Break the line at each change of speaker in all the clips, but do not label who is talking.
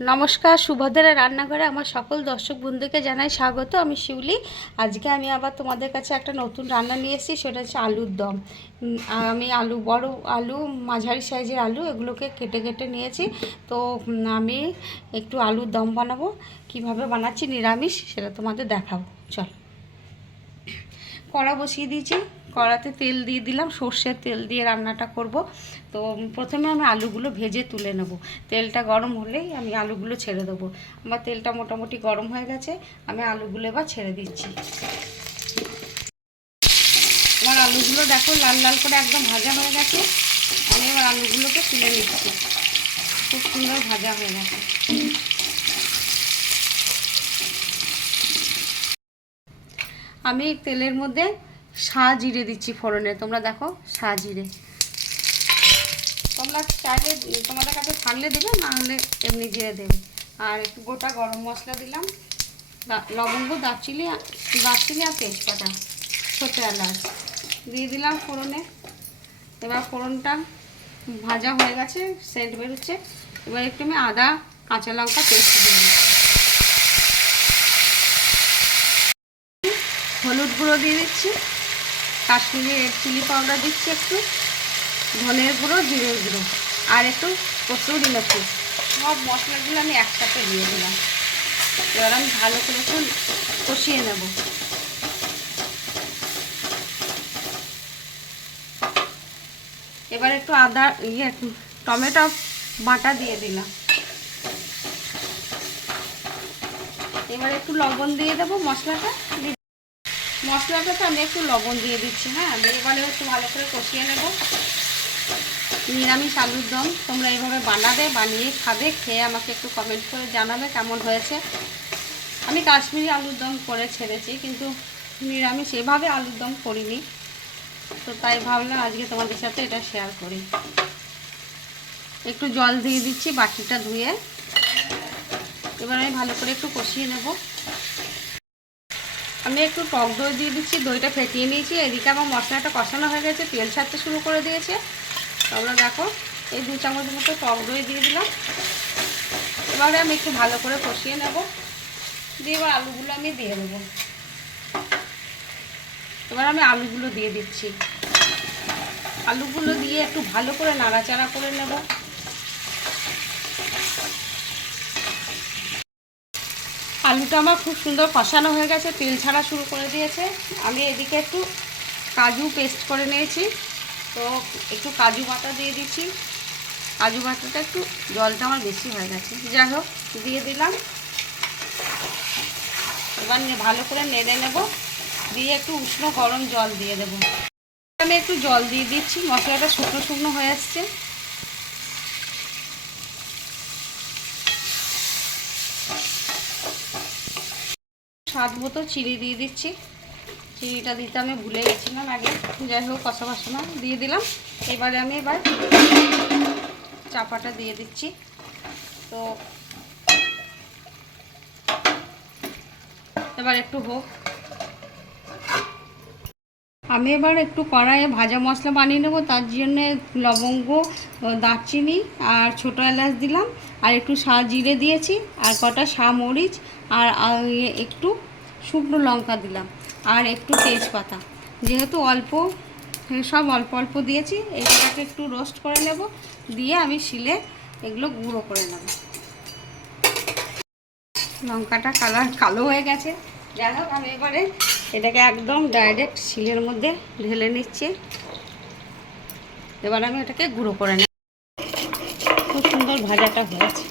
নমস্কার, সুভদ্রা রান্নাঘরে আমার সকল দর্শক বন্ধুকে জানাই স্বাগত। আমি শিউলি। আজকে আমি আবার তোমাদের কাছে একটা নতুন রান্না নিয়ে এসেছি, সেটা হচ্ছে আলুর দম। আমি আলু, বড় আলু, মাঝারি সাইজের আলু, এগুলোকে কেটে কেটে নিয়েছি। তো আমি একটু আলুর দম বানাবো। কীভাবে বানাচ্ছি নিরামিষ, সেটা তোমাদের দেখাবো। চল। কড়া বসিয়ে দিয়েছি। কড়াতে তেল দিয়ে দিলাম, সর্ষের তেল দিয়ে রান্নাটা করব। তো প্রথমে আমি আলুগুলো ভেজে তুলে নেব। তেলটা গরম হলেই আমি আলুগুলো ছেড়ে দেবো। আমার তেলটা মোটামুটি গরম হয়ে গেছে, আমি আলুগুলো এবার ছেড়ে দিচ্ছি। আমার আলুগুলো দেখো লাল লাল করে একদম ভাজা হয়ে গেছে। আমি এবার আলুগুলোকে তুলে নিচ্ছি। খুব সুন্দর ভাজা হয়ে গেছে। আমি তেলের মধ্যে সা জিরে দিচ্ছি ফোড়নে। তোমরা দেখো সা জিরে তোমরা চাইলে তোমাদের কাছে থাকলে দেবে, না হলে এমনি জিরে দেবে। আর একটু গোটা গরম মশলা দিলাম। লবঙ্গ, দারচিনি দারচিনি আর তেজপাতা, ছোটো এলাচ। দিয়ে দিলাম ফোড়নে। এবার ফোড়নটা ভাজা হয়ে গেছে, সেন্ট বেরোচ্ছে। এবার একটু আমি আদা, কাঁচা লঙ্কা পেস্ট দিয়ে হলুদ গুঁড়ো দিয়ে দিচ্ছি। কাশ্মীরি রেড চিলি পাউডার দিচ্ছি একটু, ধনের গুঁড়ো জিরে গুঁড়ো, আর একটু কসুরি মেথি সব মশলাগুলো আমি একসাথে দিয়ে দিলাম। এবার আমি ভালো করে একটু কষিয়ে নেব। এবার একটু আদা ইয়ে টমেটো বাটা দিয়ে দিলাম। এবার একটু লবণ দিয়ে দেবো মশলাটা মশলাটাতে আমি একটু লবণ দিয়ে দিচ্ছি হ্যাঁ? দিয়ে এবারে একটু ভালো করে কষিয়ে নেব। নিরামিষ আলুর দম, তোমরা এইভাবে বানাবে, বানিয়ে খাবে, খেয়ে আমাকে একটু কমেন্ট করে জানাবে কেমন হয়েছে। আমি কাশ্মীরি আলুর দম করে ছেড়েছি, কিন্তু নিরামিষ এভাবে আলুর দম করিনি। তো তাই ভাবলাম আজকে তোমাদের সাথে এটা শেয়ার করি। একটু জল দিয়ে দিচ্ছি, বাটিটা ধুয়ে। এবার আমি ভালো করে একটু কষিয়ে নেব। আমি একটু টক দই দিয়ে দিচ্ছি, দইটা ফেটিয়ে নিয়েছি। এদিকে আমার মশলাটা কষানো হয়ে গেছে, তেল ছাড়তে শুরু করে দিয়েছে। তোমরা দেখো, এই দু চামচ মতো টক দই দিয়ে দিলাম। এবারে আমি একটু ভালো করে কষিয়ে নেব। দিয়ে এবার আলুগুলো আমি দিয়ে দেবো। এবার আমি আলুগুলো দিয়ে দিচ্ছি। আলুগুলো দিয়ে একটু ভালো করে নাড়াচাড়া করে নেব। আলুটা আমার খুব সুন্দর কষানো হয়ে গেছে, তেল ছাড়া শুরু করে দিয়েছে। আমি এদিকে একটু কাজু পেস্ট করে নিয়েছি। তো একটু কাজু বাটা দিয়ে দিচ্ছি। কাজু বাটাটা একটু জলটা আমার বেশি হয়ে গেছে। যাই হোক, দিয়ে দিলাম। এবার ভালো করে নেড়ে নেব। দিয়ে একটু উষ্ণ গরম জল দিয়ে দেব। আমি একটু জল দিয়ে দিচ্ছি, মশলাটা শুকনো শুকনো হয়ে আসছে। স্বাদ মতো চিনি দিয়ে দিচ্ছি। চিনিটা দিতে আমি ভুলে গেছিলাম আগে। যাই হোক, কষা বাসনা দিয়ে দিলাম। এবারে আমি এবার চাপাটা দিয়ে দিচ্ছি। তো এবার একটু হোক। আমি এবার একটু কড়াইয়ে ভাজা মশলা বানিয়ে নেব, তার জন্য লবঙ্গ দারচিনি আর ছোটো এলাচ দিলাম, আর একটু সা, জিরে দিয়েছি, আর কটা সা মরিচ, আর ইয়ে একটু শুকনো লঙ্কা দিলাম, আর একটু তেজপাতা। যেহেতু অল্প, সব অল্প অল্প দিয়েছি এইটাকে একটু রোস্ট করে নেব, দিয়ে আমি শিলে এগুলো গুঁড়ো করে নেব। লঙ্কাটা কালার কালো হয়ে গেছে। যাই হোক, আমি এবারে এটাকে একদম ডাইরেক্ট শিলের মধ্যে ঢেলে নিচ্ছি। এবার আমি এটাকে গুঁড়ো করে নেব। খুব সুন্দর ভাজাটা হয়েছে।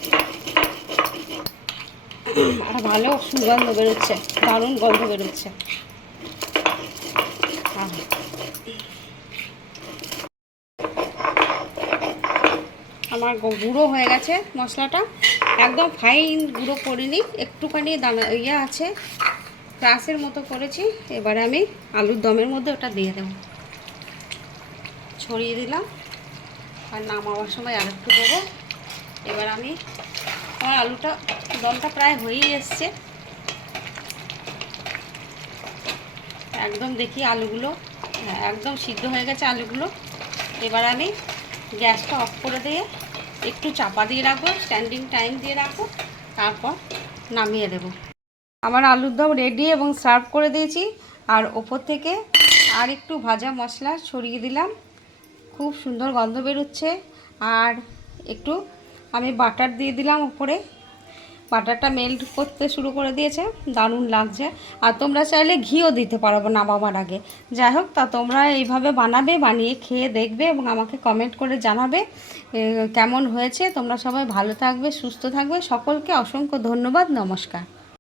আর ভালো সুগন্ধ বেরোচ্ছে, দারুণ গন্ধ বেরোচ্ছে। আমার গুঁড়ো হয়ে গেছে মশলাটা। একদম ফাইন গুঁড়ো করিনি, একটুখানি দানা ইয়ে আছে। ক্রাসের মতো করেছি। এবারে আমি আলুর দমের মধ্যে ওটা দিয়ে দেবো। ছড়িয়ে দিলাম। আর নামাবার সময় আর একটু দেবো। এবার আমি আমার আলুটা, দমটা প্রায় হয়েই এসছে। একদম দেখি আলুগুলো হ্যাঁ একদম সিদ্ধ হয়ে গেছে আলুগুলো। এবার আমি গ্যাসটা অফ করে দিয়ে একটু চাপা দিয়ে রাখব, স্ট্যান্ডিং টাইম দিয়ে রাখব, তারপর নামিয়ে দেবো। আমার আলুর দম রেডি এবং সার্ভ করে দিয়েছি। আর ওপর থেকে আর একটু ভাজা মশলা ছড়িয়ে দিলাম। খুব সুন্দর গন্ধ বেরোচ্ছে। আর একটু আমি বাটার দিয়ে দিলাম ওপরে। বাটারটা মেল্ট করতে শুরু করে দিয়েছে। দারুণ লাগছে। আর তোমরা চাইলে ঘিও দিতে পারো নামাবার আগে। যাই হোক, তা তোমরা এইভাবে বানাবে, বানিয়ে খেয়ে দেখবে এবং আমাকে কমেন্ট করে জানাবে কেমন হয়েছে। তোমরা সবাই ভালো থাকবে, সুস্থ থাকবে। সকলকে অসংখ্য ধন্যবাদ। নমস্কার।